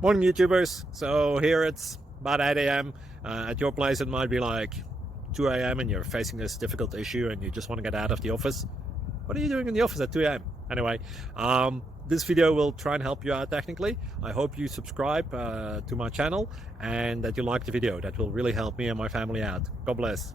Morning YouTubers. So here it's about 8 a.m. At your place it might be like 2 a.m. and you're facing this difficult issue and you just want to get out of the office. What are you doing in the office at 2 a.m.? Anyway, this video will try and help you out technically. I hope you subscribe to my channel and that you like the video. That will really help me and my family out. God bless.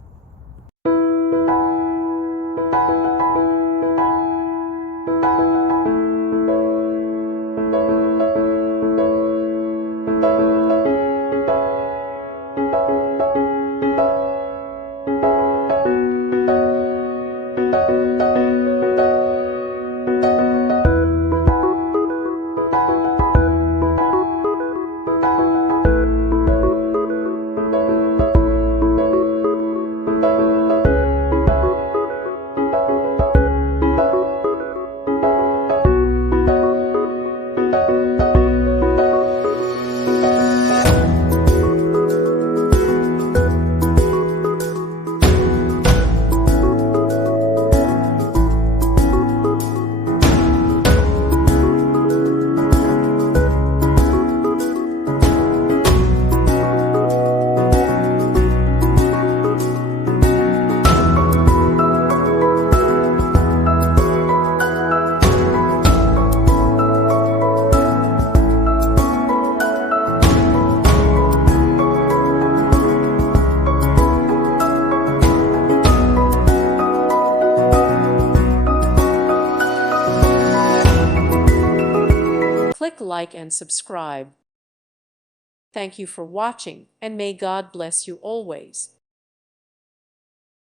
Click like and subscribe. Thank you for watching, and may God bless you always.